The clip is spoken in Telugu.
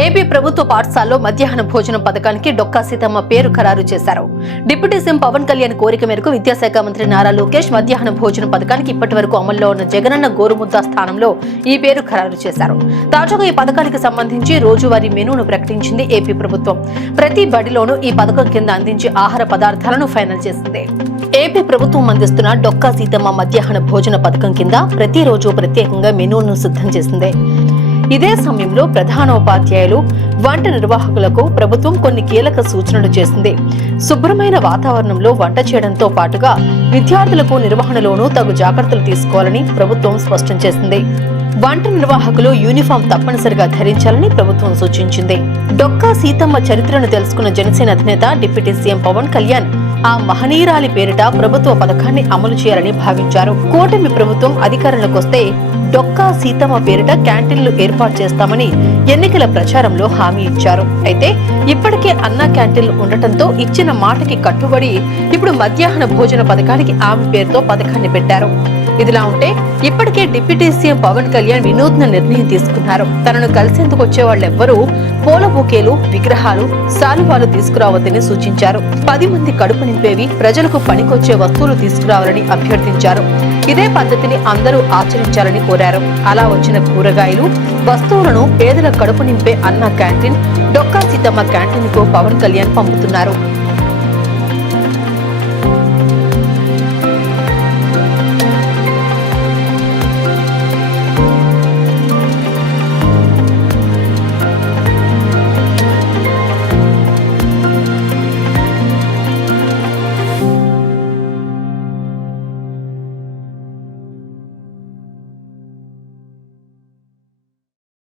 ఏపీ ప్రభుత్వ పాఠశాలలో మధ్యాహ్న భోజనం పథకానికి డొక్కా సీతమ్మ పేరు ఖరారు చేశారు. డిప్యూటీ సీఎం పవన్ కళ్యాణ్ కోరిక మేరకు విద్యాశాఖ మంత్రి నారా లోకేష్ మధ్యాహ్న భోజనం పథకానికి ఇప్పటి వరకు అమల్లో ఉన్న జగనన్న గోరుముద్ద స్థానంలో ఈ పేరు ఖరారు చేశారు. తాజాగా ఈ పథకానికి సంబంధించి రోజువారీ మెనూను ప్రకటించింది ఏపీ ప్రభుత్వం. ప్రతి బడిలోనూ ఈ పథకం కింద అందించే ఆహార పదార్థాలను ఫైనల్ చేసింది. ఏపీ ప్రభుత్వం అందిస్తున్న డొక్కా సీతమ్మ మధ్యాహ్న భోజన పథకం కింద ప్రతిరోజు ప్రత్యేకంగా మెనూను సిద్ధం చేసింది. ఇదే సమయంలో ప్రధానోపాధ్యాయులు, వంట నిర్వాహకులకు ప్రభుత్వం కొన్ని కీలక సూచనలు చేసింది. శుభ్రమైన వాతావరణంలో వంట చేయడంతో పాటుగా విద్యార్థులకు నిర్వహణలోనూ తగు జాగ్రత్తలు తీసుకోవాలని ప్రభుత్వం స్పష్టం చేసింది. వంట నిర్వాహకులు యూనిఫామ్ తప్పనిసరిగా ధరించాలని ప్రభుత్వం సూచించింది. డొక్కా సీతమ్మ చరిత్రను తెలుసుకున్న జనసేన అధినేత డిప్యూటీ సీఎం పవన్ కళ్యాణ్ ఆ మహనీయురాలి పేరిట ప్రభుత్వ పథకాన్ని అమలు చేయాలని భావించారు. కూటమి ప్రభుత్వం అధికారంలోకి వస్తే డొక్కా సీతమ్మ పేరిట క్యాంటీన్లు ఏర్పాటు చేస్తామని ఎన్నికల ప్రచారంలో హామీ ఇచ్చారు. అయితే ఇప్పటికే అన్నా క్యాంటీన్లు ఉండటంతో ఇచ్చిన మాటకి కట్టుబడి ఇప్పుడు మధ్యాహ్న భోజన పథకానికి ఆమె పేరుతో పథకాన్ని పెట్టారు. ఇదిలా ఉంటే ఇప్పటికే డిప్యూటీ సీఎం పవన్ కళ్యాణ్ వినూత్న నిర్ణయం తీసుకున్నారు. తనను కలిసేందుకు వచ్చే వాళ్ళెవ్వరూ పూల బొకేలు, విగ్రహాలు, శాలువాలు తీసుకురావద్దని సూచించారు. 10 మంది కడుపు నింపేవి, ప్రజలకు పనికొచ్చే వస్తువులు తీసుకురావాలని అభ్యర్థించారు. ఇదే పద్ధతిని అందరూ ఆచరించాలని కోరారు. అలా వచ్చిన కూరగాయలు, వస్తువులను పేదల కడుపు నింపే అన్న క్యాంటీన్, డొక్కా సీతమ్మ క్యాంటీన్ కు పవన్ కళ్యాణ్ పంపుతున్నారు.